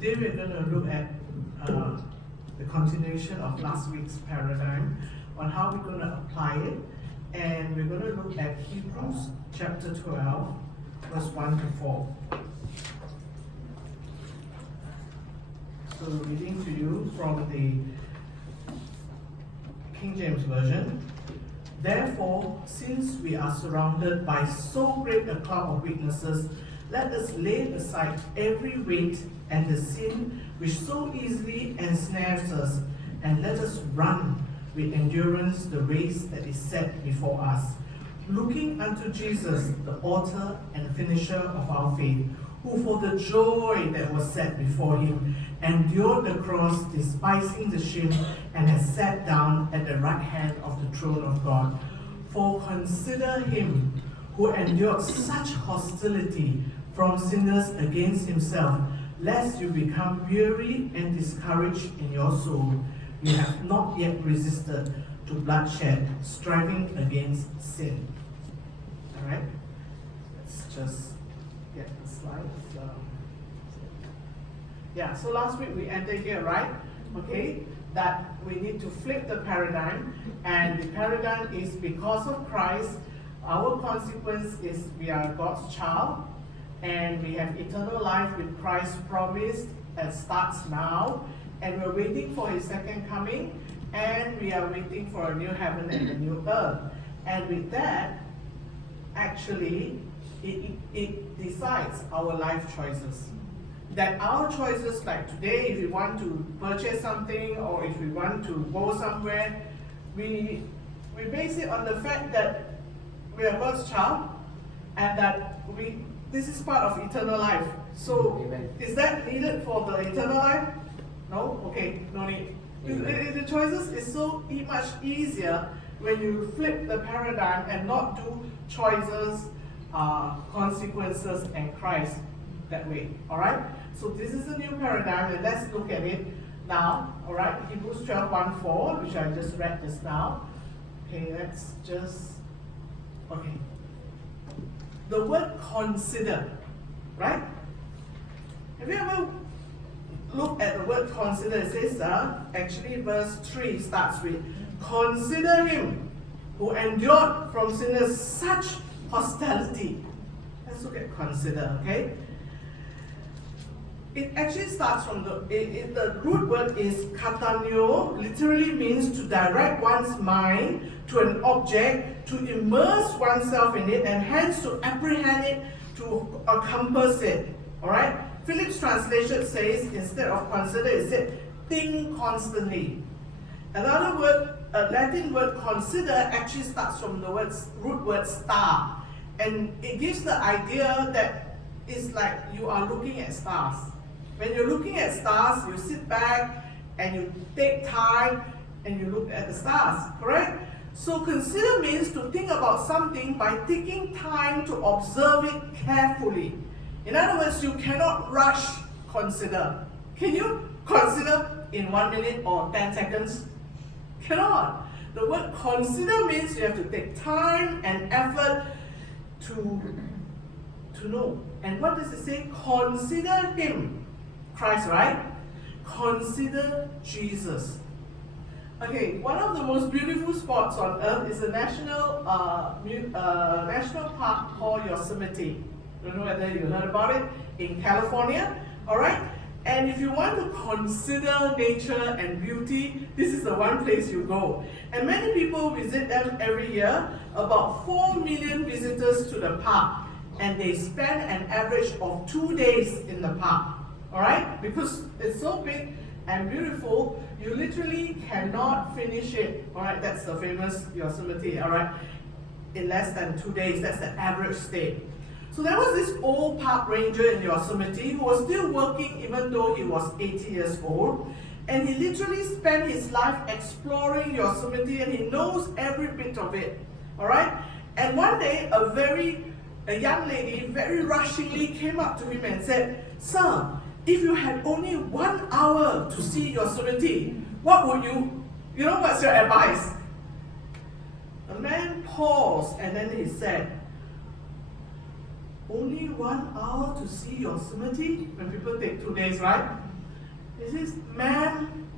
today we're going to look at the continuation of last week's paradigm on how we're going to apply it. And we're going to look at Hebrews chapter 12, verse 1 to 4. So reading to you from the King James Version. Therefore, since we are surrounded by so great a cloud of witnesses, let us lay aside every weight and the sin which so easily ensnares us, and let us run with endurance the race that is set before us, looking unto Jesus, the author and finisher of our faith, who for the joy that was set before him endured the cross, despising the shame, and has sat down at the right hand of the throne of God. For consider him who endured such hostility from sinners against himself, lest you become weary and discouraged in your soul. You have not yet resisted to bloodshed, striving against sin. All right? Let's just get the slides. So last week we ended here, right? Okay, that we need to flip the paradigm, and the paradigm is because of Christ, our consequence is we are God's child, and we have eternal life with Christ promised that starts now, and we're waiting for his second coming, and we are waiting for a new heaven and a new earth. And with that, actually, it decides our life choices. That our choices, like today, if we want to purchase something or if we want to go somewhere, we base it on the fact that we are God's child and that this is part of eternal life. So, Amen. Is that needed for the eternal life? No? Okay, no need. The choices is so much easier when you flip the paradigm and not do choices, consequences, and Christ that way. Alright? So this is a new paradigm, and let's look at it now. Alright? Hebrews 12, 1, 4, which I just read just now. Okay, let's just... Okay. The word consider, right? Have you ever looked at the word consider? It says, actually verse 3 starts with, consider him who endured from sinners such hostility. Let's look at consider, okay? It actually starts from the root word is katanio, literally means to direct one's mind to an object, to immerse oneself in it, and hence to apprehend it, to compass it. Alright? Phillips' translation says, instead of consider, it said, think constantly. Another word, a Latin word consider, actually starts from the root word star. And it gives the idea that it's like you are looking at stars. When you're looking at stars, you sit back and you take time and you look at the stars, correct? So consider means to think about something by taking time to observe it carefully. In other words, you cannot rush consider. Can you consider in 1 minute or 10 seconds? Cannot. The word consider means you have to take time and effort to know. And what does it say? Consider him. Christ, right? Consider Jesus. Okay, one of the most beautiful spots on earth is a national park called Yosemite. Don't know whether you heard about it, in California. Alright? And if you want to consider nature and beauty, this is the one place you go. And many people visit them every year, about 4 million visitors to the park. And they spend an average of 2 days in the park. Alright? Because it's so big and beautiful, you literally cannot finish it. Alright, that's the famous Yosemite, alright? In less than 2 days, that's the average stay. So there was this old park ranger in Yosemite who was still working even though he was 80 years old. And he literally spent his life exploring Yosemite, and he knows every bit of it. Alright? And one day, a young lady very rushingly came up to him and said, "Sir, if you had only 1 hour to see Yosemite, what would what's your advice?" The man paused and then he said, "Only 1 hour to see Yosemite?" When people take 2 days, right? He says, ma'am,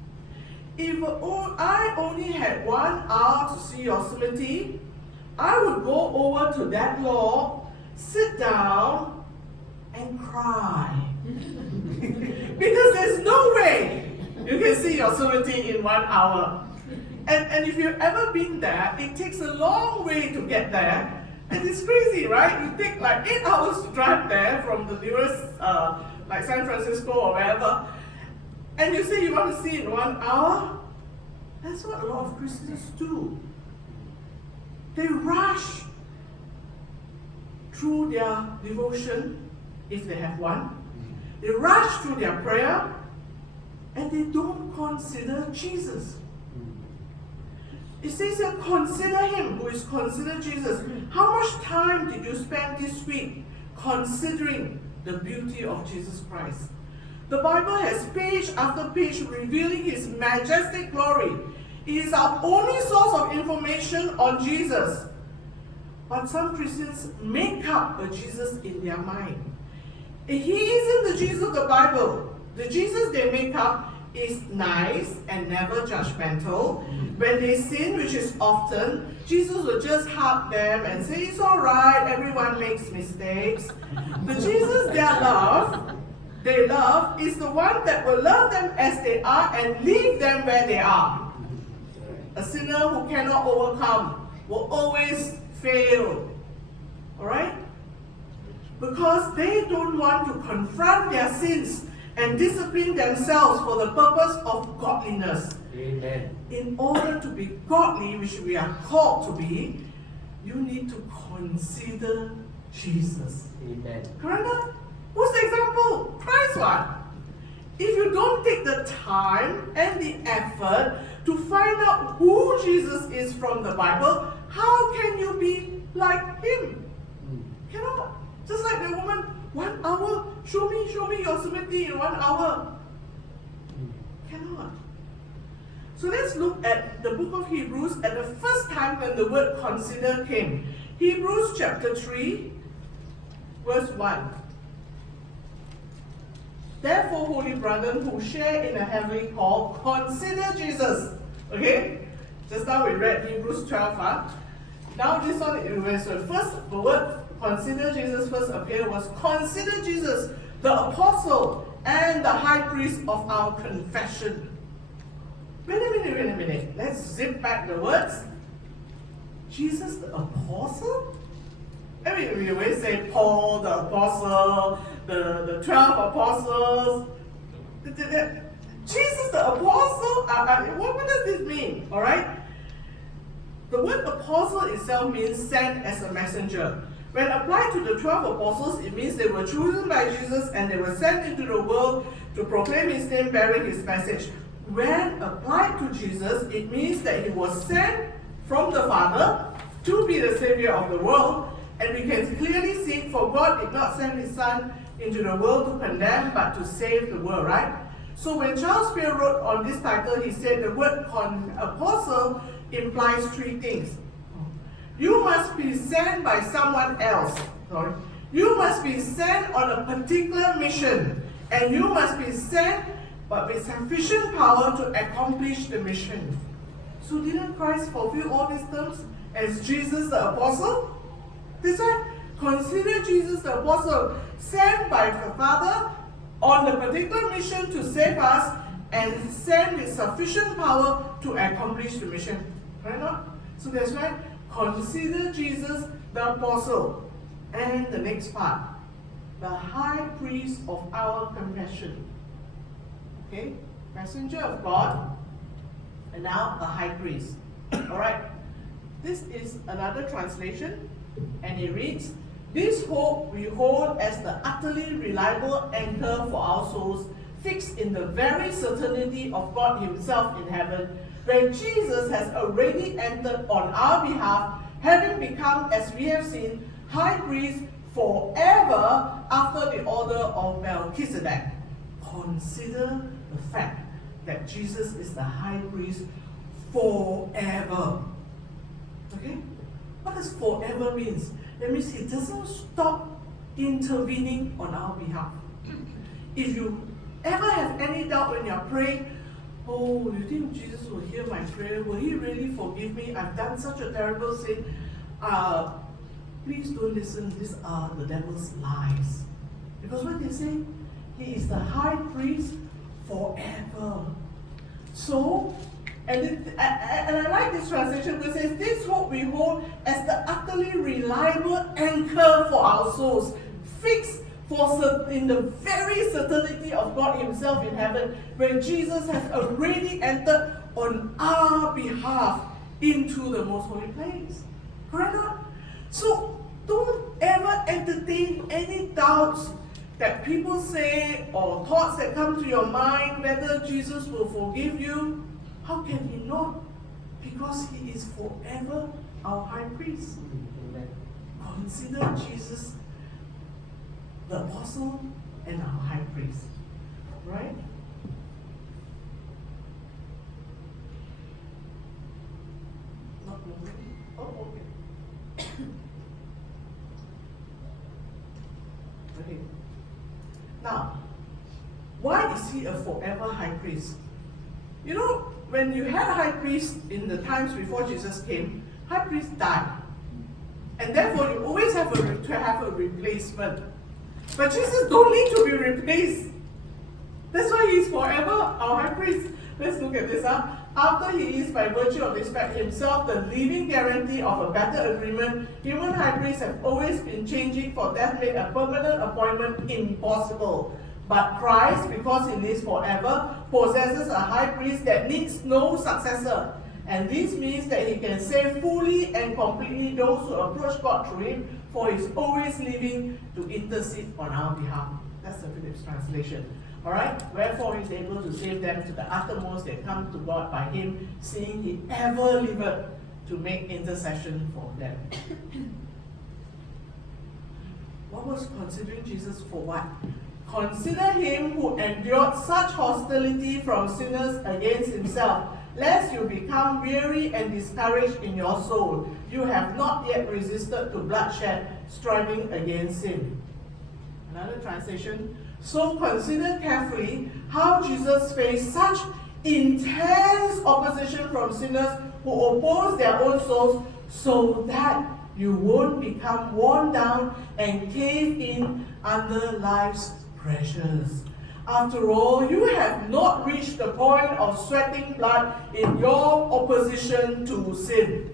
if I only had 1 hour to see your Timothy, I would go over to that log, sit down, and cry. Because there's no way you can see your Timothy in 1 hour. And if you've ever been there, it takes a long way to get there. And it's crazy, right? You take like 8 hours to drive there from the nearest, like San Francisco or wherever. And you say you want to see it in 1 hour? That's what a lot of Christians do. They rush through their devotion, if they have one. They rush through their prayer, and they don't consider Jesus. It says here, consider him who is considered Jesus. How much time did you spend this week considering the beauty of Jesus Christ? The Bible has page after page revealing his majestic glory. It is our only source of information on Jesus. But some Christians make up a Jesus in their mind. He isn't the Jesus of the Bible. The Jesus they make up is nice and never judgmental. When they sin, which is often, Jesus will just hug them and say, it's all right, everyone makes mistakes. The Jesus they love is the one that will love them as they are and leave them where they are. A sinner who cannot overcome will always fail. Alright? Because they don't want to confront their sins and discipline themselves for the purpose of godliness. Amen. In order to be godly, which we are called to be, you need to consider Jesus. Amen. Correct? What's the example? Christ one. If you don't take the time and the effort to find out who Jesus is from the Bible, how can you be like him? Cannot. Just like the woman, 1 hour, show me your Timothy in 1 hour. Cannot. So let's look at the book of Hebrews at the first time when the word consider came. Hebrews chapter 3, verse 1. Therefore, holy brethren who share in a heavenly call, consider Jesus. Okay? Just now we read Hebrews 12. Now this one, it was first, the word consider Jesus first appeared was consider Jesus, the apostle and the high priest of our confession. Wait a minute. Let's zip back the words. Jesus the apostle? I mean, we always say Paul the apostle, the 12 apostles. Jesus the apostle? What does this mean? Alright? The word apostle itself means sent as a messenger. When applied to the 12 apostles, it means they were chosen by Jesus and they were sent into the world to proclaim his name, bearing his message. When applied to Jesus, it means that he was sent from the Father to be the Savior of the world. And we can clearly see, for God did not send his Son into the world to condemn, but to save the world, right? So when Charles Spear wrote on this title, he said the word apostle implies 3 things. You must be sent by someone else. Sorry. You must be sent on a particular mission. And you must be sent but with sufficient power to accomplish the mission. So didn't Christ fulfill all these terms as Jesus the apostle? That's why consider Jesus the apostle, sent by the Father on a particular mission to save us and sent with sufficient power to accomplish the mission. Right not? So that's why consider Jesus the apostle. And the next part, the high priest of our confession. Okay? Messenger of God, and now a high priest. Alright? This is another translation, and it reads, this hope we hold as the utterly reliable anchor for our souls, fixed in the very certainty of God himself in heaven, where Jesus has already entered on our behalf, having become, as we have seen, high priest forever after the order of Melchizedek. Consider the fact that Jesus is the high priest forever. Okay? What does forever means? That means he doesn't stop intervening on our behalf. If you ever have any doubt when you're praying? Oh, you think Jesus will hear my prayer? Will he really forgive me? I've done such a terrible sin. Please don't listen. These are the devil's lies. Because what they say, he is the high priest forever. So, and I like this translation because it says, this hope we hold as the utterly reliable anchor for our souls, fixed in the very certainty of God himself in heaven, where Jesus has already entered on our behalf into the most holy place. Correct? So don't ever entertain any doubts that people say or thoughts that come to your mind whether Jesus will forgive you. How can he not? Because he is forever our high priest. Consider Jesus the apostle and our high priest. Right? Not moving? Oh, okay. Okay. Now, why is he a forever high priest? You know, when you had a high priest in the times before Jesus came, high priest died. And therefore you always have to have a replacement. But Jesus don't need to be replaced. That's why he's forever our high priest. Let's look at this. After he is, by virtue of this fact, himself the living guarantee of a better agreement, human high priests have always been changing, for death made a permanent appointment impossible. But Christ, because he lives forever, possesses a high priest that needs no successor. And this means that he can save fully and completely those who approach God through him, for he is always living to intercede on our behalf. That's the Phillips translation. Alright? Wherefore he is able to save them to the uttermost that come to God by him, seeing he ever liveth to make intercession for them. What was considering Jesus for what? Consider him who endured such hostility from sinners against himself, lest you become weary and discouraged in your soul. You have not yet resisted to bloodshed, striving against sin. Another translation. So consider carefully how Jesus faced such intense opposition from sinners who oppose their own souls, so that you won't become worn down and cave in under life's pressures. After all, you have not reached the point of sweating blood in your opposition to sin.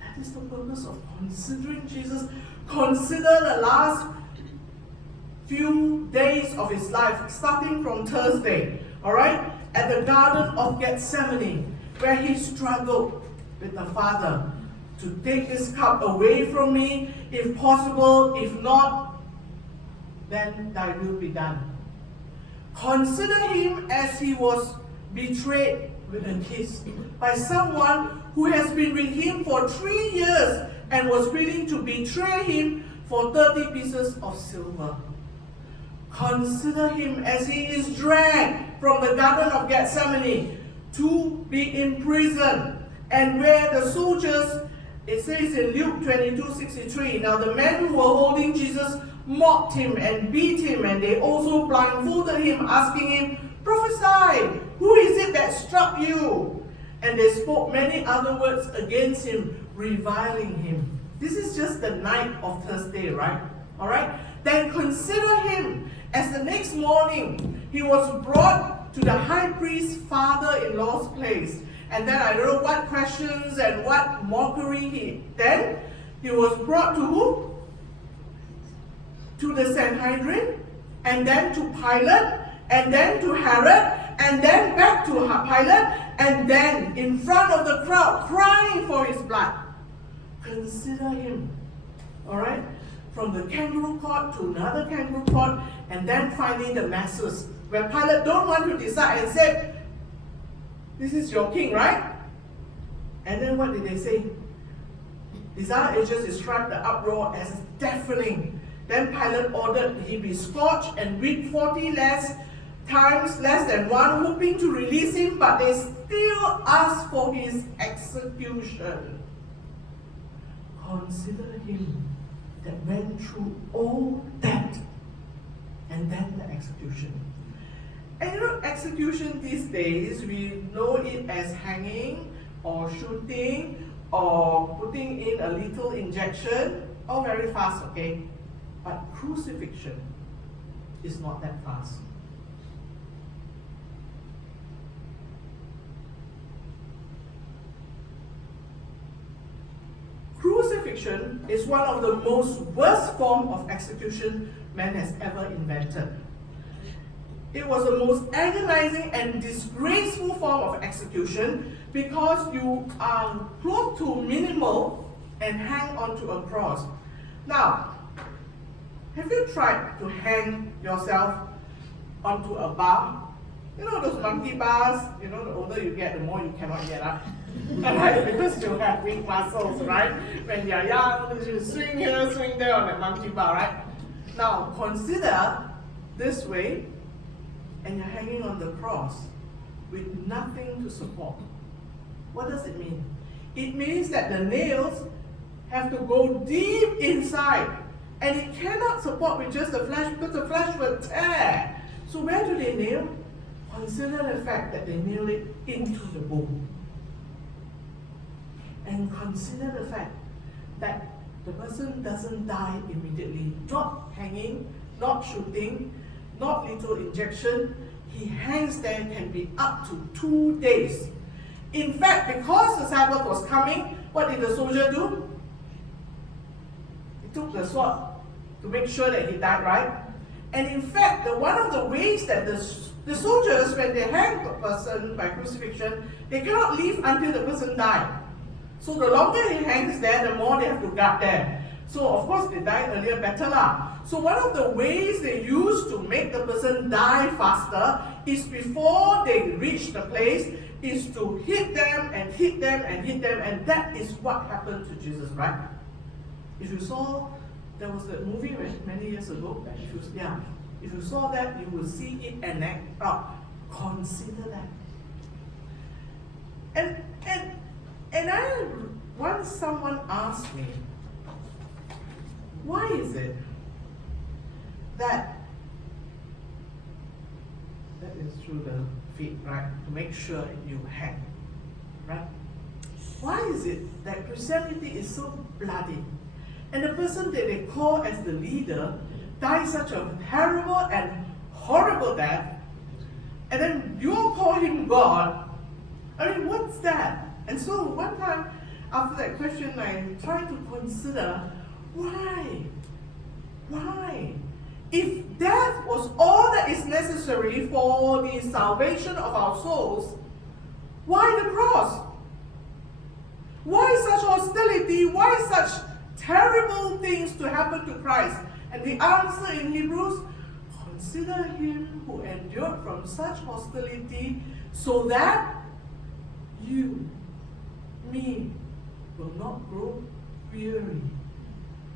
That is the purpose of considering Jesus. Consider the last few days of his life, starting from Thursday, alright, at the Garden of Gethsemane, where he struggled with the Father to take this cup away from me, if possible. If not, then thy will be done. Consider him as he was betrayed with a kiss by someone who has been with him for 3 years and was willing to betray him for 30 pieces of silver. Consider him as he is dragged from the Garden of Gethsemane to be imprisoned, and where the soldiers, it says in Luke 22:63, now the men who were holding Jesus mocked him and beat him, and they also blindfolded him, asking him, prophesy, who is it that struck you? And they spoke many other words against him, reviling him. This is just the night of Thursday, right? Alright? Then consider him as the next morning he was brought to the high priest's father-in-law's place. And then I don't know what questions and what mockery then he was brought to who? To the Sanhedrin, and then to Pilate, and then to Herod, and then back to Pilate, and then in front of the crowd, crying for his blood. Consider him. Alright? From the kangaroo court to another kangaroo court, and then finally the masses, where Pilate don't want to decide and said, this is your king, right? And then what did they say? These other agents described the uproar as deafening. Then Pilate ordered he be scourged and whipped 40 times less than one, hoping to release him, but they still asked for his execution. Consider him that went through all that and then the execution. And you know, execution these days, we know it as hanging or shooting or putting in a lethal injection, all very fast, okay? But crucifixion is not that fast. Crucifixion is one of the most worst form of execution man has ever invented. It was the most agonizing and disgraceful form of execution because you are close to minimal and hang onto a cross. Now, have you tried to hang yourself onto a bar? You know those monkey bars? You know, the older you get, the more you cannot get up. Right? Because you have weak muscles, right? When you're young, you swing here, swing there on the monkey bar, right? Now, consider this way, and you're hanging on the cross with nothing to support. What does it mean? It means that the nails have to go deep inside, and it cannot support with just the flesh because the flesh will tear. So where do they nail? Consider the fact that they nail it into the bone. And consider the fact that the person doesn't die immediately. Not hanging, not shooting, not lethal injection. He hangs there, can be up to 2 days. In fact, because the Sabbath was coming, what did the soldier do? He took the sword to make sure that he died, right? And in fact, one of the ways that the soldiers, when they hang the person by crucifixion, they cannot leave until the person dies. So the longer he hangs there, the more they have to guard there. So of course they die earlier better lah. So one of the ways they use to make the person die faster is before they reach the place, is to hit them and hit them and hit them, and that is what happened to Jesus, right? If you saw, there was a movie many years ago, if you saw that, you will see it enact out. Consider that. And once someone asked me, why is it that is through the feet, right? To make sure you hang, right? Why is it that Christianity is so bloody? And the person that they call as the leader dies such a terrible and horrible death, and then you all call him God. I mean, what's that? And so one time, after that question, I tried to consider, why? Why? If death was all that is necessary for the salvation of our souls, why the cross? Why such hostility? Why such terrible things to happen to Christ? And the answer in Hebrews, consider him who endured from such hostility so that you, me, will not grow weary.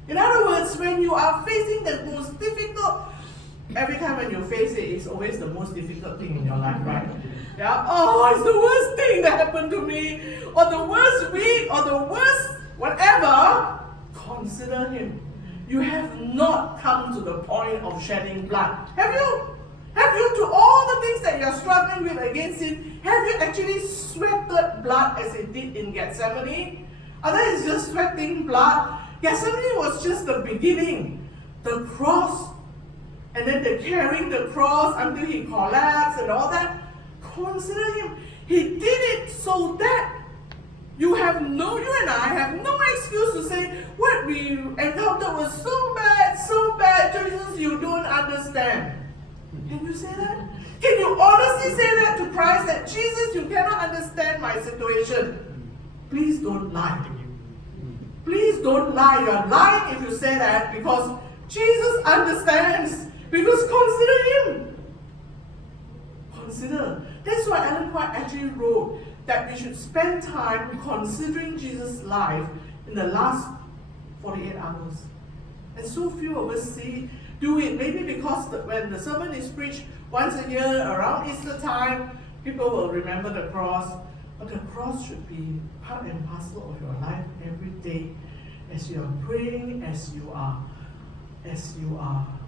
In other words, when you are facing the most difficult, every time when you face it, it's always the most difficult thing in your life, right? Yeah, oh, it's the worst thing that happened to me, or the worst week, or the worst whatever. Consider him. You have not come to the point of shedding blood. Have you? Have you, to all the things that you're struggling with against it, have you actually sweated blood as it did in Gethsemane? Otherwise, just sweating blood. Gethsemane was just the beginning. The cross, and then the carrying the cross until he collapsed and all that. Consider him. He did it so that you and I have no excuse to say what we encountered was so bad, Jesus, you don't understand. Can you say that? Can you honestly say that to Christ, that Jesus, you cannot understand my situation? Please don't lie. Please don't lie. You are lying if you say that, because Jesus understands. Because consider him. Consider. That's why Ellen White actually wrote that we should spend time considering Jesus' life in the last 48 hours. And so few of us do it. Maybe because when the sermon is preached once a year around Easter time, people will remember the cross. But the cross should be part and parcel of your life every day, as you are praying, as you are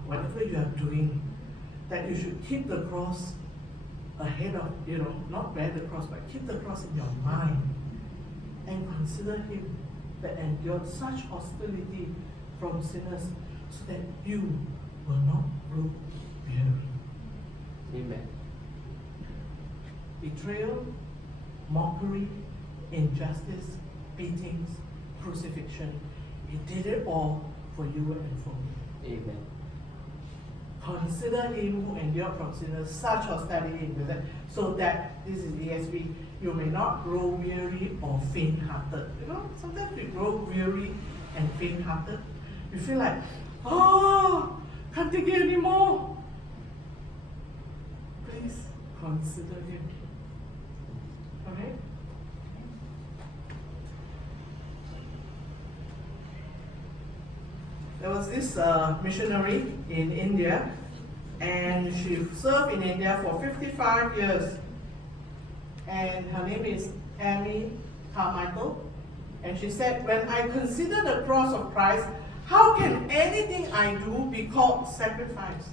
whatever you are doing. that you should keep the cross ahead of, not bear the cross, but keep the cross in your mind and consider him that endured such hostility from sinners so that you will not grow weary. Amen. Betrayal, mockery, injustice, beatings, crucifixion. He did it all for you and for me. Amen. Consider him who endured from sinners such hostility in the so that, this is ESV, you may not grow weary or faint-hearted. Sometimes we grow weary and faint-hearted. You feel like, can't take it anymore. Please consider him. Okay? There was this missionary in India, and she served in India for 55 years. And her name is Amy Carmichael. And she said, when I consider the cross of Christ, how can anything I do be called sacrifice?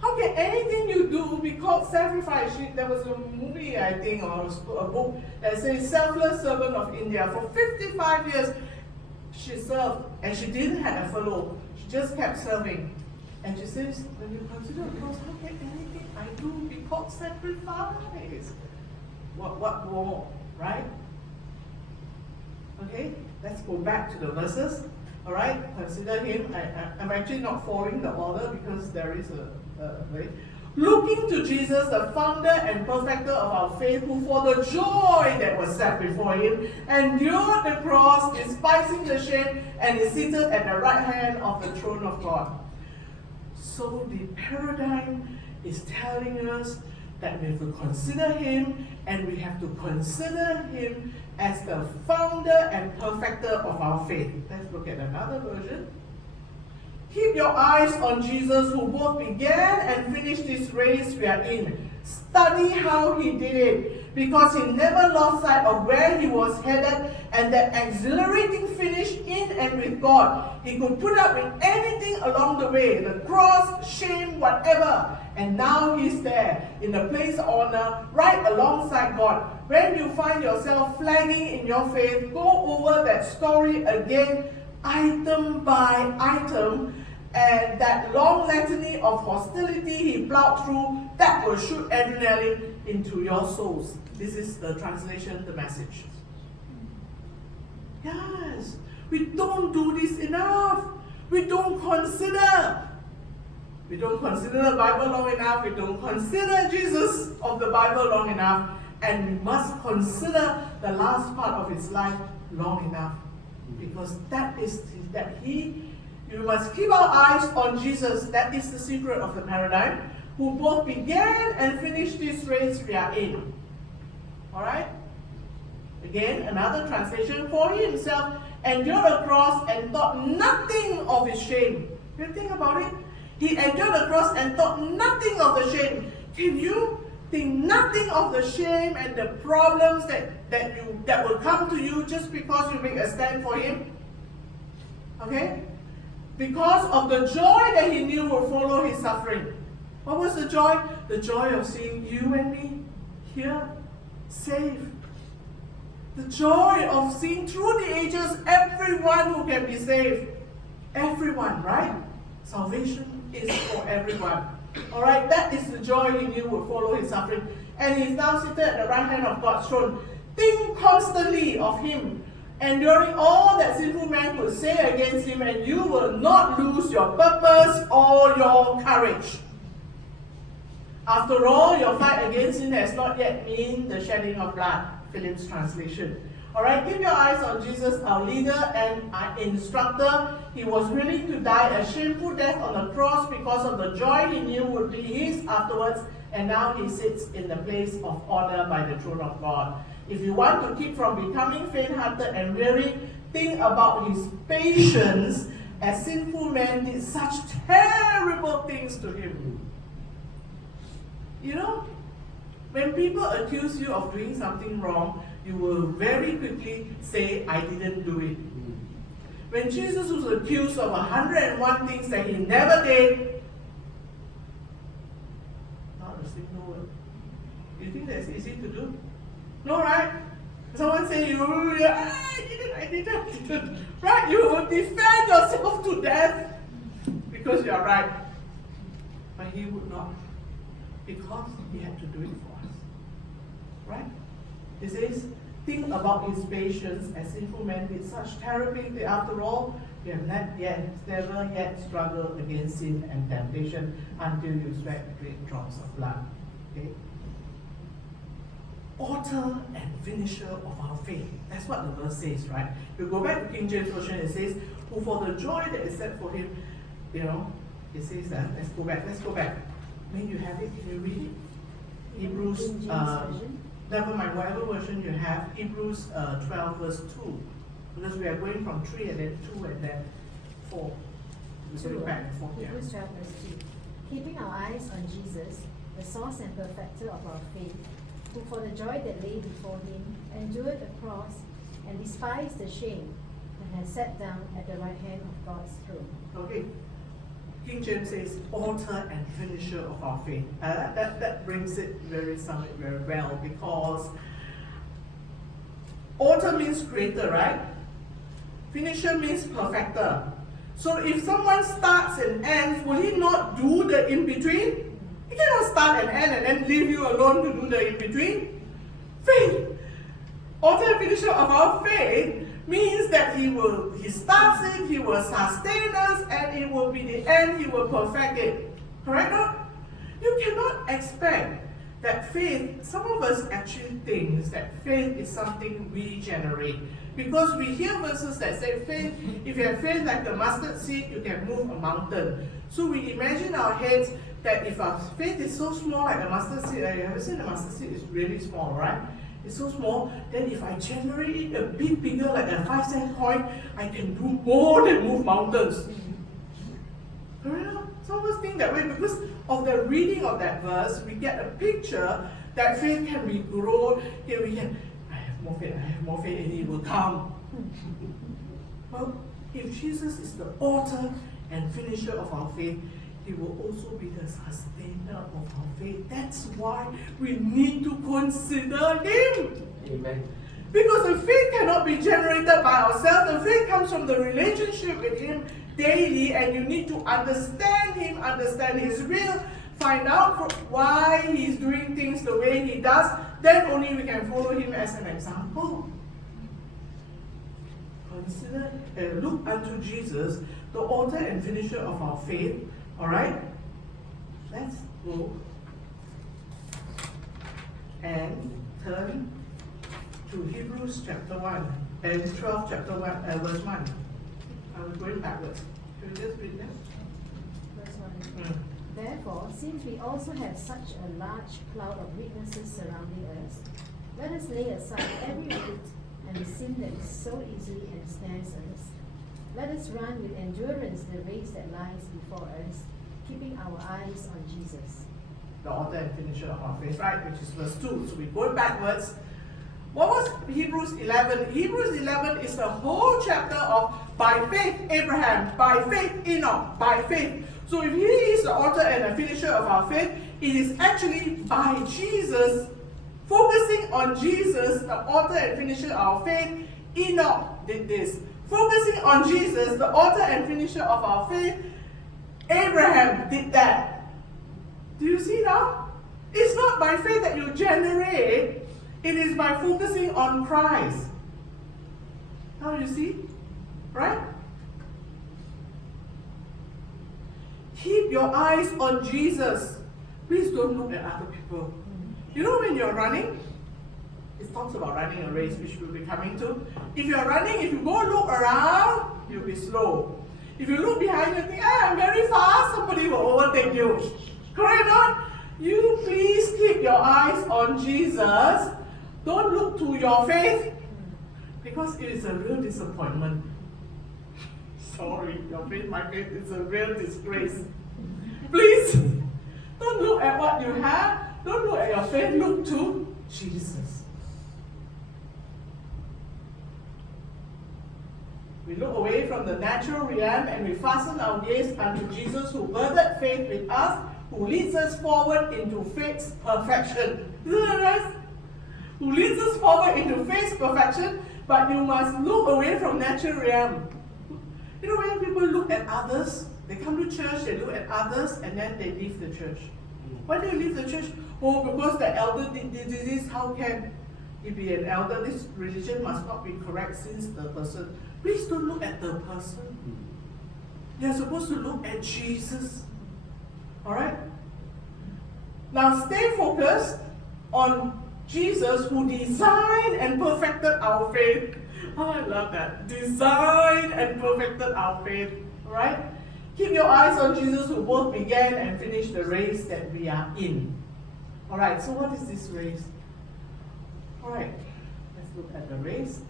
How can anything you do be called sacrifice? There was a movie, I think, or a book that says Selfless Servant of India. For 55 years, she served, and she didn't have a fellow. She just kept serving. And she says, when you consider the cross, how can anything I do be called sacrifice? What more, right? Okay, let's go back to the verses. All right, consider him. I'm actually not following the order because there is a way. Looking to Jesus, the founder and perfecter of our faith, who for the joy that was set before him endured the cross, despising the shame, and is seated at the right hand of the throne of God. So the paradigm is telling us that we have to consider him, and we have to consider him as the founder and perfecter of our faith. Let's look at another version. Keep your eyes on Jesus, who both began and finished this race we are in. Study how he did it, because he never lost sight of where he was headed and that exhilarating finish in and with God. He could put up with anything along the way, the cross, shame, whatever. And now he's there in the place of honor, right alongside God. When you find yourself flagging in your faith, go over that story again, item by item, and that long litany of hostility he plowed through, that will shoot adrenaline into your souls. This is the translation, the message. Yes, we don't do this enough. We don't consider. We don't consider the Bible long enough. We don't consider Jesus of the Bible long enough. And we must consider the last part of his life long enough. Because that is that you must keep our eyes on Jesus. That is the secret of the paradigm, who both began and finished this race we are in. Alright? Again, another translation. For he himself endured the cross and thought nothing of his shame. You think about it? He endured the cross and thought nothing of the shame. Can you think nothing of the shame and the problems that will come to you just because you make a stand for him? Okay? Because of the joy that he knew would follow his suffering. What was the joy? The joy of seeing you and me here, saved. The joy of seeing through the ages everyone who can be saved. Everyone, right? Salvation is for everyone. Alright, that is the joy he knew would follow his suffering. And he is now seated at the right hand of God's throne. Think constantly of him, enduring all that sinful man could say against him, and you will not lose your purpose or your courage. After all, your fight against sin has not yet meant the shedding of blood. Philip's translation. Alright, keep your eyes on Jesus, our leader and our instructor. He was willing to die a shameful death on the cross because of the joy he knew would be his afterwards, and now he sits in the place of honor by the throne of God. If you want to keep from becoming faint-hearted and weary, think about his patience as sinful men did such terrible things to him. You know, when people accuse you of doing something wrong, you will very quickly say, I didn't do it. When Jesus was accused of 101 things that he never did, a single word. You think that's easy to do? No, right? Someone say you, I didn't. Right? You will defend yourself to death because you are right. But he would not, because he had to do it for us. Right? It says, think about his patience as sinful men did such terrible things. After all, you have never yet struggled against sin and temptation until you sweat great drops of blood. Okay? Author and finisher of our faith. That's what the verse says, right? You go back to King James Version, it says, who for the joy that is set for him, it says that. Let's go back. When you have it, can you read it? Hebrews, never mind, whatever version you have, Hebrews 12 verse 2. Because we are going from 3 and then 2 and then 4. We're going back and forth. Hebrews 12 verse 2. Keeping our eyes on Jesus, the source and perfecter of our faith, who for the joy that lay before him endured the cross and despised the shame, and has sat down at the right hand of God's throne. Okay. King James says, author and finisher of our faith. That brings it very well, because author means creator, right? Finisher means perfecter. So if someone starts and ends, will he not do the in-between? He cannot start and end and then leave you alone to do the in-between. Faith. Author and finisher of our faith means that he starts it, he will sustain us, and it will be the end, he will perfect it. Correct? No? You cannot expect that faith, some of us actually think that faith is something we generate. Because we hear verses that say faith, if you have faith like the mustard seed, you can move a mountain. So we imagine our heads that if our faith is so small like a mustard seed, you ever seen the mustard seed is really small, right? It's so small, then if I generate it a bit bigger like a 5-cent coin, I can do more than move mountains. Correct? Some of us think that way because of the reading of that verse, we get a picture that faith can be grown. Here we can, I have more faith, and it will come. Well, if Jesus is the author and finisher of our faith, he will also be the sustainer of our faith. That's why we need to consider him. Amen. Because the faith cannot be generated by ourselves. The faith comes from the relationship with him daily, and you need to understand him, understand his will, find out why he's doing things the way he does. Then only we can follow him as an example. Consider and look unto Jesus, the author and finisher of our faith. Alright? Let's go and turn to Hebrews chapter 1 and 12 chapter 1 verse 1. I was going backwards. Can we just read that? Verse 1. Therefore, since we also have such a large cloud of witnesses surrounding us, let us lay aside every weight and the sin that is so easily ensnares us. Let us run with endurance the race that lies before us, keeping our eyes on Jesus, the author and finisher of our faith, right? Which is verse 2. So we're going backwards. What was Hebrews 11? Hebrews 11 is the whole chapter of by faith Abraham, by faith Enoch, by faith. So if he is the author and the finisher of our faith, it is actually by Jesus, focusing on Jesus, the author and finisher of our faith. Enoch did this. Focusing on Jesus, the author and finisher of our faith, Abraham did that. Do you see now? It's not by faith that you generate, it is by focusing on Christ. Now you see? Right? Keep your eyes on Jesus. Please don't look at other people. You know when you're running, it talks about running a race, which we'll be coming to. If you're running, if you go look around, you'll be slow. If you look behind you and think, I'm very fast, somebody will overtake you. Correct or not? You please keep your eyes on Jesus. Don't look to your faith, because it is a real disappointment. Sorry, your faith, my faith is a real disgrace. Please, don't look at what you have. Don't look at your faith. Look to Jesus. We look away from the natural realm and we fasten our gaze unto Jesus, who birthed faith with us, who leads us forward into faith's perfection. Isn't that right? Who leads us forward into faith's perfection, but you must look away from natural realm. You know, when people look at others, they come to church, they look at others, and then they leave the church. Why do you leave the church? Oh, because the elder did this, how can he be an elder? This religion must not be correct since the person. Please don't look at the person. You're supposed to look at Jesus. Alright? Now stay focused on Jesus, who designed and perfected our faith. Oh, I love that. Designed and perfected our faith. Alright? Keep your eyes on Jesus, who both began and finished the race that we are in. Alright, so what is this race? Alright, let's look at the race.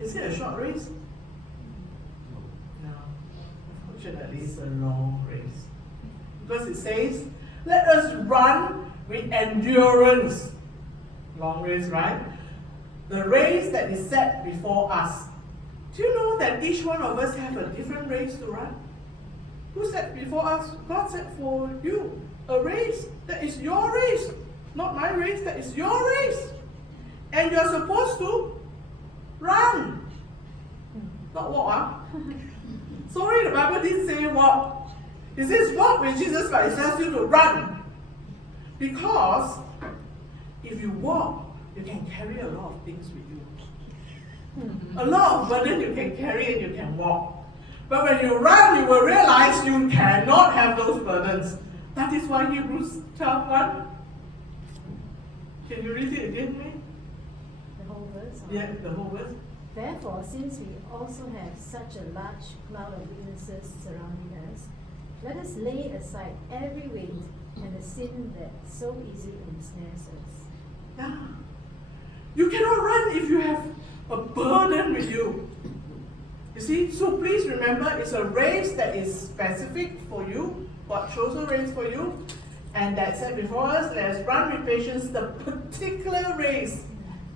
Is it a short race? No. Unfortunately, it's a long race. Because it says, let us run with endurance. Long race, right? The race that is set before us. Do you know that each one of us have a different race to run? Who set before us? God set for you a race that is your race. Not my race, that is your race. And you're supposed to run. Not walk, huh? Sorry, the Bible didn't say walk. It says walk with Jesus, but it tells you to run. Because if you walk, you can carry a lot of things with you. A lot of burden you can carry and you can walk. But when you run, you will realize you cannot have those burdens. That is why Hebrews 12:1. Can you read it again, May? The whole verse? Yeah, the whole verse. Therefore, since we also have such a large cloud of witnesses surrounding us, let us lay aside every weight and the sin that so easily ensnares us. Yeah. You cannot run if you have a burden with you. You see, so please remember, it's a race that is specific for you. God chose a race for you. And that said before us, let us run with patience the particular race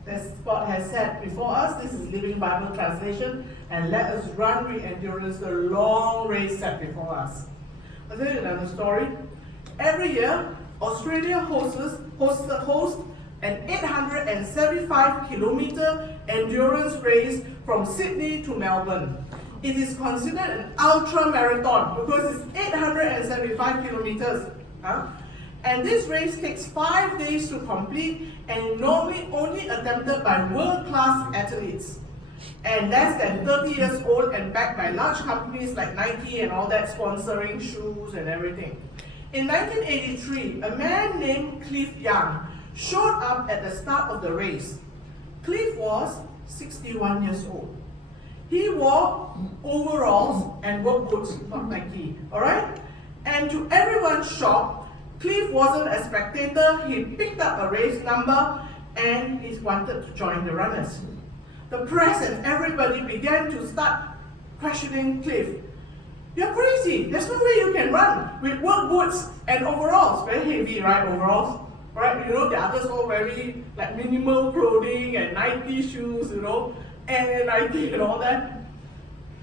that God has set before us. This is Living Bible Translation. And let us run with endurance the long race set before us. I'll tell you another story. Every year, Australia hosts an 875-kilometer endurance race from Sydney to Melbourne. It is considered an ultra marathon because it's 875 kilometers. And this race takes 5 days to complete and normally only attempted by world-class athletes. And less than 30 years old and backed by large companies like Nike and all that, sponsoring shoes and everything. In 1983, a man named Cliff Young showed up at the start of the race. Cliff was 61 years old. He wore overalls and work boots, not Nike, alright? And to everyone's shock, Cliff wasn't a spectator. He picked up a race number and he wanted to join the runners. The press and everybody began to start questioning Cliff. You're crazy. There's no way you can run with work boots and overalls. Very heavy, right, overalls? Right? You know, the others all very like minimal clothing and Nike shoes, you know, and Nike and all that.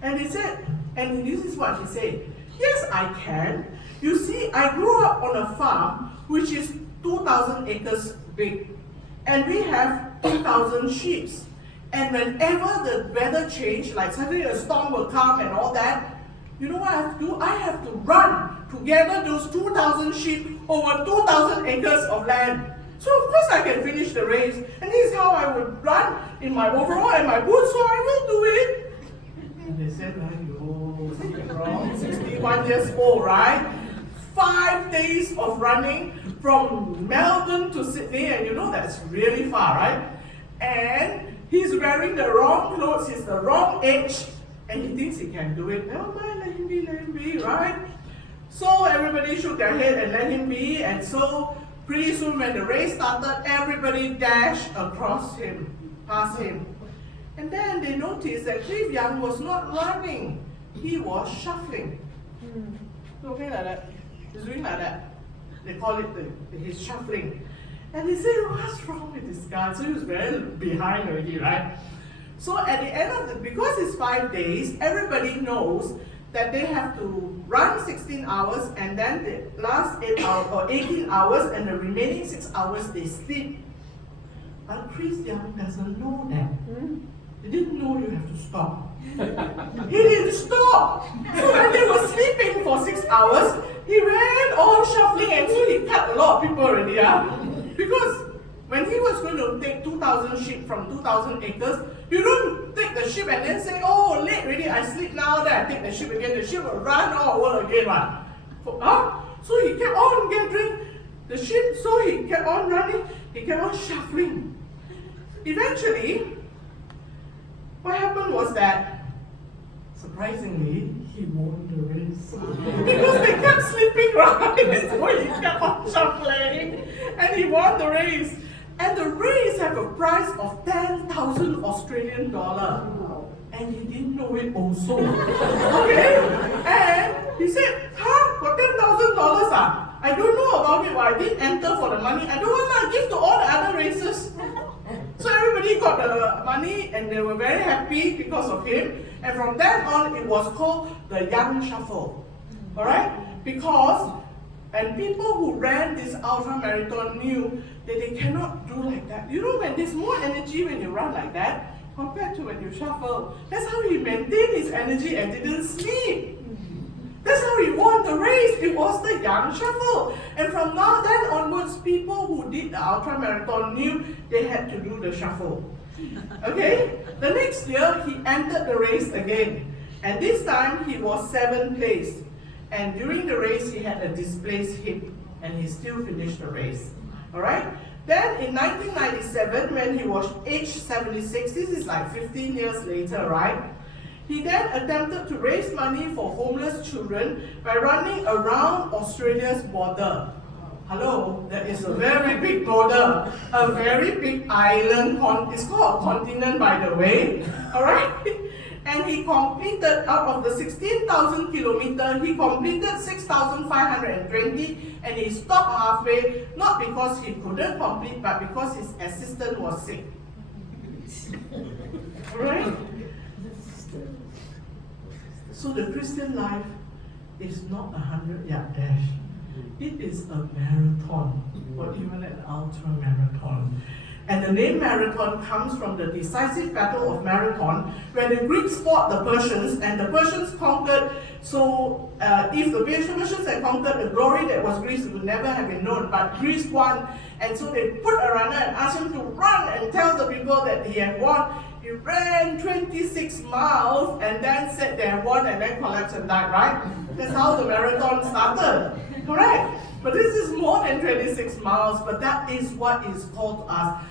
And he said, and this is what he said, yes, I can. You see, I grew up on a farm which is 2,000 acres big. And we have 2,000 sheep. And whenever the weather changed, like suddenly a storm will come and all that, you know what I have to do? I have to run to gather those 2,000 sheep over 2,000 acres of land. So of course I can finish the race. And this is how I would run in my overall and my boots, so I will do it. And they said, you're wrong, 61 years old, right? 5 days of running from Melbourne to Sydney, and you know that's really far, right? And he's wearing the wrong clothes, he's the wrong age, and he thinks he can do it. Never mind, let him be, right? So everybody shook their head and let him be, and so pretty soon when the race started, everybody dashed across him, past him. And then they noticed that Cliff Young was not running, he was shuffling. Okay, like that. He's doing like that. They call it his shuffling. And they said, what's wrong with this guy? So he was very behind already, right? So at the end of because it's 5 days, everybody knows that they have to run 16 hours and then the last 8 hours or 18 hours and the remaining 6 hours they sleep. But Chris Young doesn't know that. He didn't know you have to stop. He didn't stop. So when they were sleeping for 6 hours, he ran all shuffling and so he cut a lot of people already. Because when he was going to take 2,000 sheep from 2,000 acres, you don't take the sheep and then say, oh, late already, I sleep now, then I take the sheep again. The sheep will run all over again. So he kept on gathering the sheep, so he kept on running, he kept on shuffling. Eventually, what happened was that, surprisingly, he won the race. Because they kept sleeping, right? So he kept on shuffling, and he won the race. And the race had a price of 10,000 Australian dollar. And he didn't know it also. Okay? And he said, for $10,000 I don't know about it, I didn't enter for the money. I don't want to give to all the other races. So everybody got the money and they were very happy because of him. And from then on, it was called the Young Shuffle. Alright? Because, and people who ran this ultra marathon knew that they cannot do like that. You know, when there's more energy when you run like that, compared to when you shuffle. That's how he maintained his energy and didn't sleep. That's how he won the race. It was the Young Shuffle. And from now then onwards, people who did the ultra marathon knew they had to do the shuffle. Okay? The next year, he entered the race again. And this time, he was 7th place. And during the race, he had a displaced hip. And he still finished the race. Alright? Then in 1997, when he was age 76, this is like 15 years later, right? He then attempted to raise money for homeless children by running around Australia's border. Hello, that is a very big border, a very big island. It's called a continent, by the way. Alright? And he completed, out of the 16,000 kilometers, he completed 6,520, and he stopped halfway, not because he couldn't complete, but because his assistant was sick. Alright? So the Christian life is not a 100-yard dash. It is a marathon, or even an ultra marathon. And the name Marathon comes from the decisive battle of Marathon, where the Greeks fought the Persians, and the Persians conquered. So if the Persians had conquered, the glory that was Greece would never have been known, but Greece won. And so they put a runner and asked him to run and tell the people that he had won. He ran 26 miles and then said they had won and then collapsed and died, right? That's how the marathon started, correct? But this is more than 26 miles, but that is what is called to us.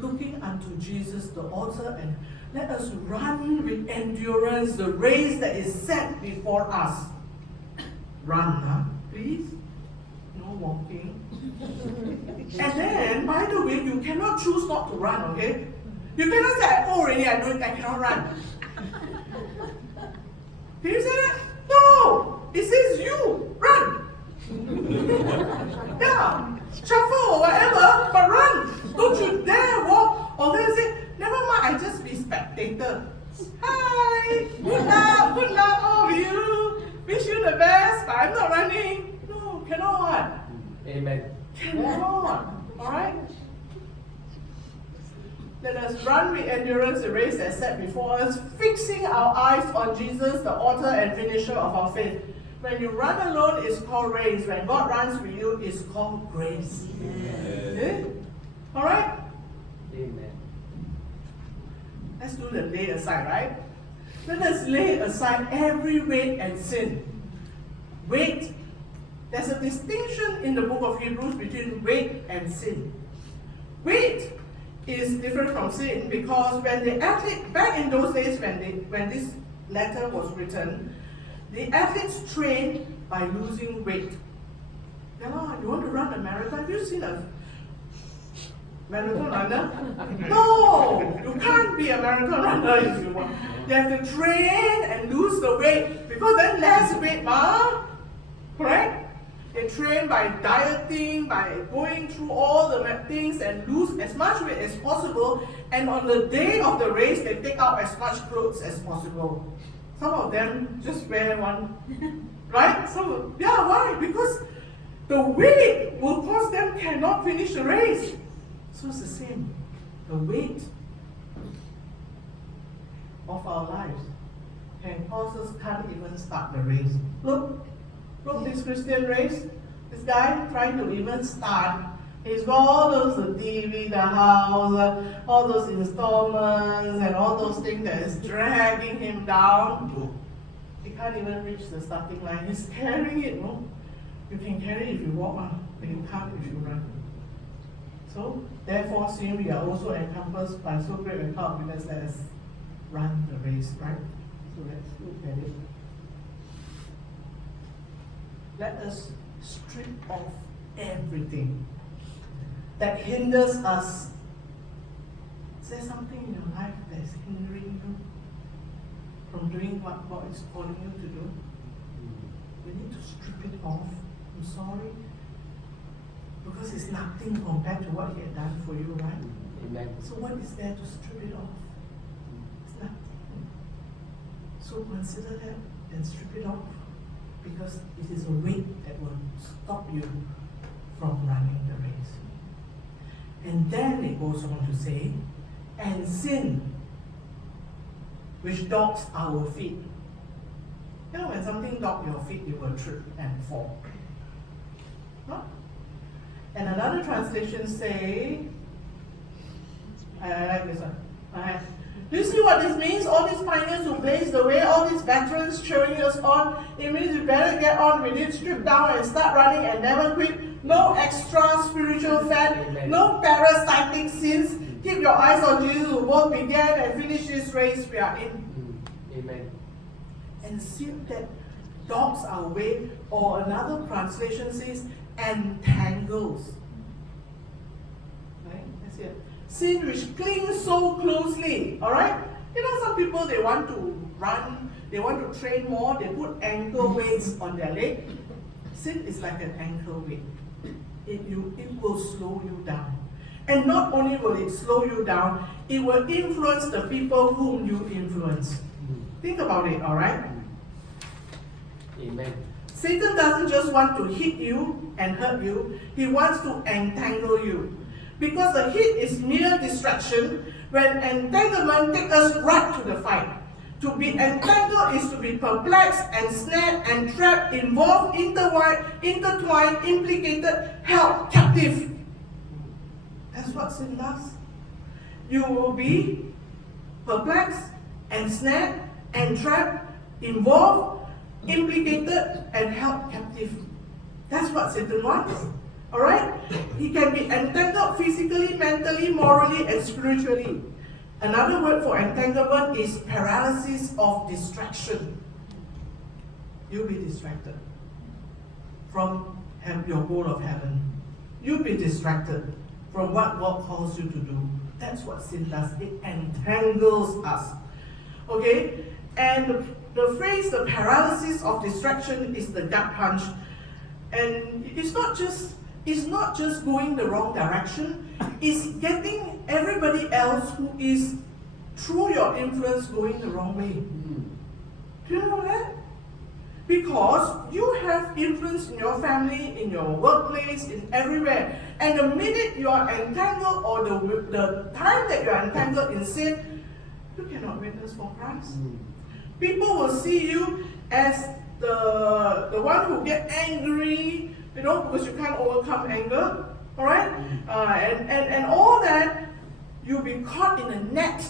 Looking unto Jesus, the author, and let us run with endurance the race that is set before us. Run, please. No walking. And then, by the way, you cannot choose not to run, okay? You cannot say, oh, already I know it, I cannot run. Can you say that? No! It says you, run! Yeah, shuffle or whatever, but run. Don't you dare walk. Or then say, never mind, I just be spectator. Hi, good luck, all of you. Wish you the best, but I'm not running. No, cannot. Amen. Cannot. Alright? Let us run with endurance the race that's set before us, fixing our eyes on Jesus, the author and finisher of our faith. When you run alone, it's called race. When God runs with you, it's called grace. Okay? Alright? Amen. Let's do the lay aside, right? Let us lay aside every weight and sin. Weight. There's a distinction in the book of Hebrews between weight and sin. Weight is different from sin because when the athlete, back in those days when this letter was written, the athletes trained by losing weight. You want to run a marathon? Have you seen a marathon runner? No! You can't be a marathon runner if you want. You have to train and lose the weight because then less weight, correct? They train by dieting, by going through all the things and lose as much weight as possible. And on the day of the race, they take out as much clothes as possible. Some of them just wear one, right? Why? Because the weight will cause them cannot finish the race. So it's the same. The weight of our lives can cause us can't even start the race. Look this Christian race. This guy trying to even start. He's got all those the TV, the house, all those installments and all those things that is dragging him down. He can't even reach the starting line. He's carrying it, no? You can carry it if you walk, but you can't if you run. So, therefore, seeing we are also encompassed by so great a cloud of witness, let us run the race, right? So let's look at it. Let us strip off everything that hinders us. Is there something in your life that's hindering you from doing what God is calling you to do? We need to strip it off. I'm sorry. Because it's nothing compared to what He had done for you, right? Amen. So what is there to strip it off? It's nothing. So consider that and strip it off. Because it is a weight that will stop you from running the race. And then it goes on to say, and sin, which dogs our feet. You know, when something dogs your feet, you will trip and fall. Huh? And another translation say, I like this one. Do you see what this means? All these pioneers who blazed the way, all these veterans cheering us on. It means we better get on with it, strip down and start running and never quit. No extra spiritual fat, Amen. no parasitic sins. Keep your eyes on Jesus who both began and finished this race we are in. Amen. And sin that dogs our way, or another translation says, entangles. Right? That's it. Sin which clings so closely. Alright? You know, some people they want to run, they want to train more, they put ankle weights on their leg. Sin is like an ankle weight. It will slow you down. And not only will it slow you down, it will influence the people whom you influence. Think about it, alright? Amen. Satan doesn't just want to hit you and hurt you, he wants to entangle you. Because a hit is mere distraction, when entanglement takes us right to the fight. To be entangled is to be perplexed and snared and trapped, involved, intertwined, implicated, held captive. That's what sin does. You will be perplexed and snared and trapped, involved, implicated, and held captive. That's what Satan wants. Alright? He can be entangled physically, mentally, morally, and spiritually. Another word for entanglement is paralysis of distraction. You'll be distracted from your goal of heaven. You'll be distracted from what God calls you to do. That's what sin does. It entangles us. Okay? And the phrase, the paralysis of distraction, is the gut punch. And it's not just going the wrong direction. It's getting everybody else who is through your influence going the wrong way. Do you know that? Because you have influence in your family, in your workplace, in everywhere. And the minute you are entangled, or the time that you are entangled in sin, you cannot witness for Christ. People will see you as the one who get angry, you know, because you can't overcome anger. Alright? And all that, you'll be caught in a net,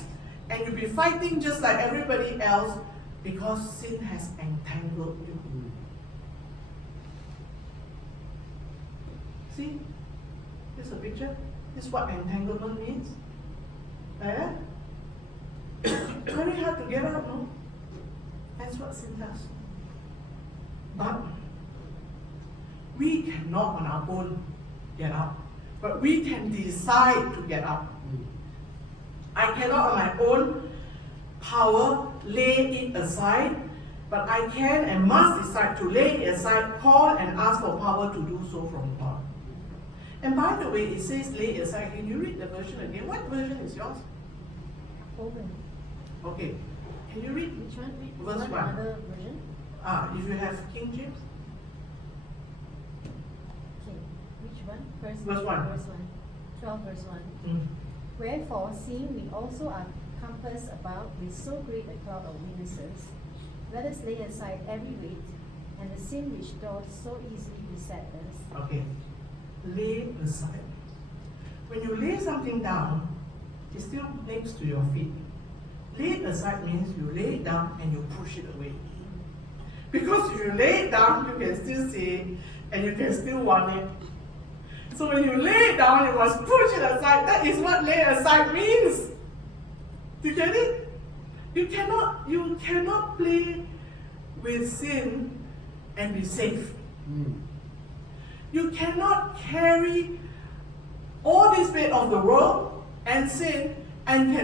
and you'll be fighting just like everybody else, because sin has entangled you. See? Here's a picture. This is what entanglement means. Yeah? Very hard to get out, no? That's what sin does. But we cannot on our own get out. But we can decide to get out. I cannot on my own power lay it aside But I can and must decide to lay it aside, call and ask for power to do so from God. And by the way, it says lay it aside. Can you read the version again? What version is yours? Open. Okay. Can you read? Which one? Verse What 1. other version? If you have King James. Okay. Which one? Verse 1. Verse 1. 12 verse 1. Mm. Wherefore, seeing we also are compassed about with so great a cloud of witnesses, let us lay aside every weight and the sin which doth so easily beset us. Okay. Lay aside. When you lay something down, it's still next to your feet. Lay aside means you lay it down and you push it away. Because if you lay it down, you can still see it and you can still want it. So when you lay it down, you must push it aside. That is what lay aside means. Do you get it? You cannot play with sin and be safe. You cannot carry all this weight of the world and sin and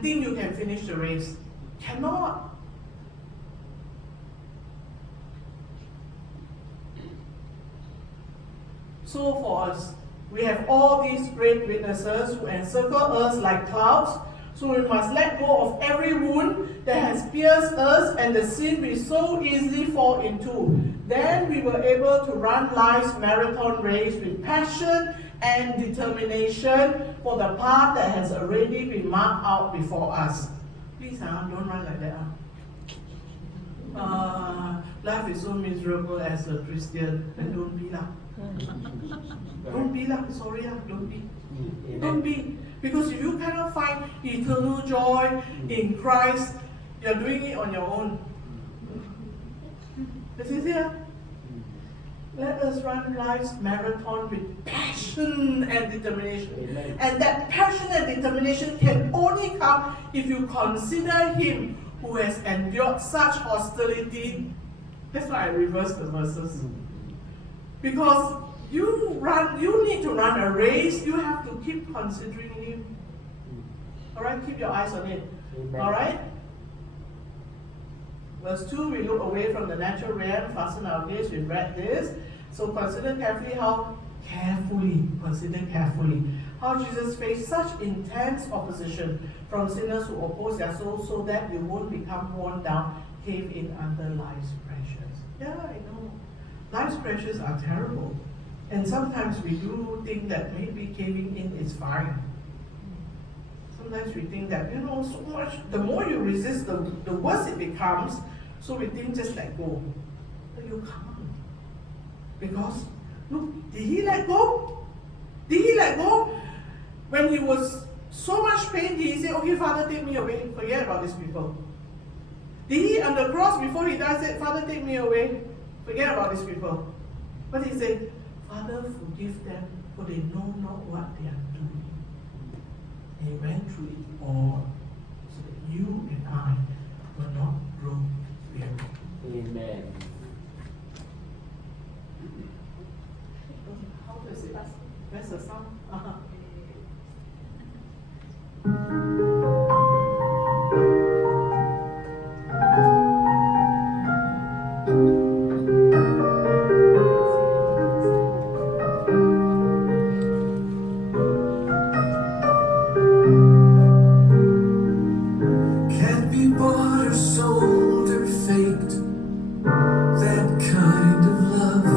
think you can finish the race. Cannot. So for us, we have all these great witnesses who encircle us like clouds. So we must let go of every wound that has pierced us and the sin we so easily fall into. Then we were able to run life's marathon race with passion and determination for the path that has already been marked out before us. Please, don't run like that. Life is so miserable as a Christian, and don't be lah. Don't be lah, sorry lah, don't be. Don't be. Because if you cannot find eternal joy in Christ, you're doing it on your own. Is it here? Let us run life's marathon with passion and determination. Amen. And that passion and determination can only come if you consider Him who has endured such hostility. That's why I reversed the verses. Because you need to run a race, you have to keep considering Him. Alright, keep your eyes on it. Alright? Verse 2, we look away from the natural realm, fasten our gaze, we read this. So consider carefully how Jesus faced such intense opposition from sinners who oppose their souls so that you won't become worn down, cave in under life's pressures. Yeah, I know. Life's pressures are terrible. And sometimes we do think that maybe caving in is fine. Sometimes we think that, so much, the more you resist, the worse it becomes. So we think just let go. But you can't. Because, look, did he let go? Did he let go? When he was so much pain, did he say, okay, Father, take me away. Forget about these people. Did he on the cross before he died say, Father, take me away. Forget about these people. But he said, Father, forgive them, for they know not what they are doing. And he went through it all, so that you and I will not grow weary. Amen. How does it? Where's the sound? Can't be bought or sold or faked. That kind of love,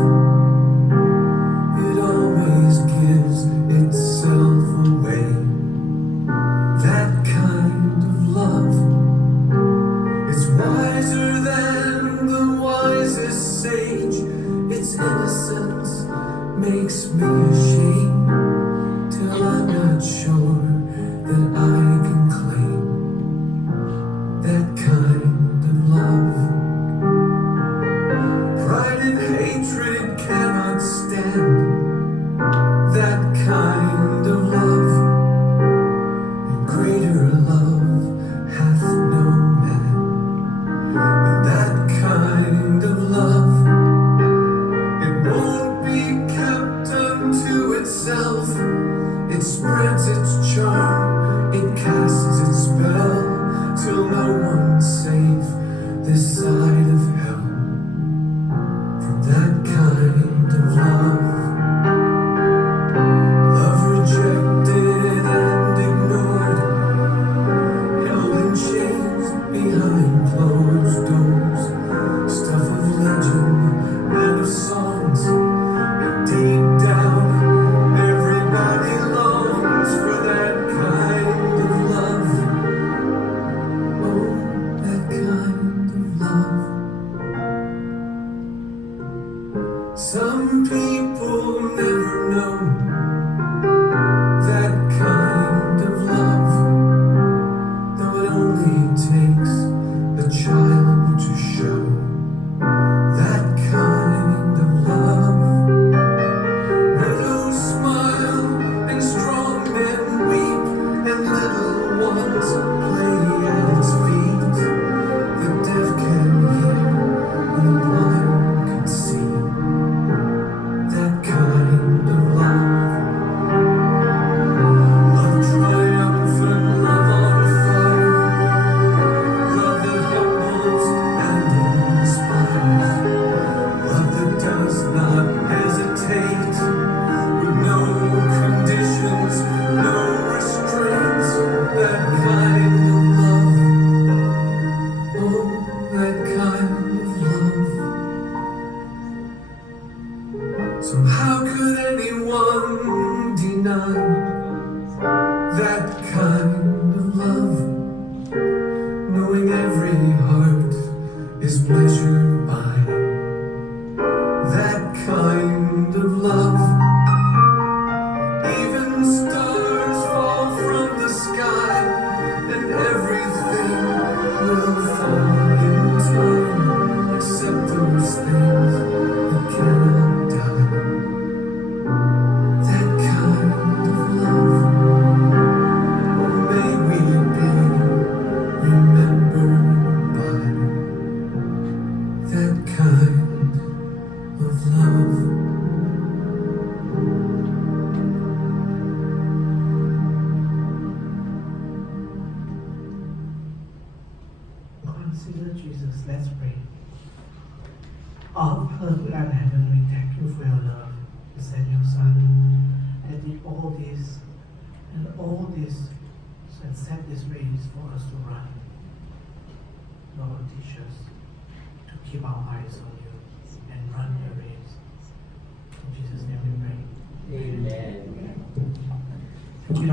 it always gives itself away. That kind of love is wiser than the wisest sage. Its innocence makes me ashamed till I'm not sure that I can claim that kind of love. Pride and hatred cannot stand that kind of love, and greater love hath no man. And that kind of love, it won't be kept unto Some people never know that kind of love, though it only takes a child to show that kind of love. Widows smile and strong men weep, and little ones play at its feet. The deaf can hear and the blind can see. That kind of love. Love triumphant, love on fire. Love that humbles and inspires. Love that does not hesitate. With no conditions, no restraints. That kind of love. Oh, that kind of love. So how could anyone deny that kind of love, knowing every heart is measured by that kind of love? Even stars fall from the sky, and everything will fall in time, except those things that cannot die. That kind of love. Oh, may we be remembered by that kind of love. Consider Jesus. Let's pray. Our Father in heaven, we thank you for your love. You sent your Son and did all this and set this race for us to run. Lord, teach us to keep our eyes on you.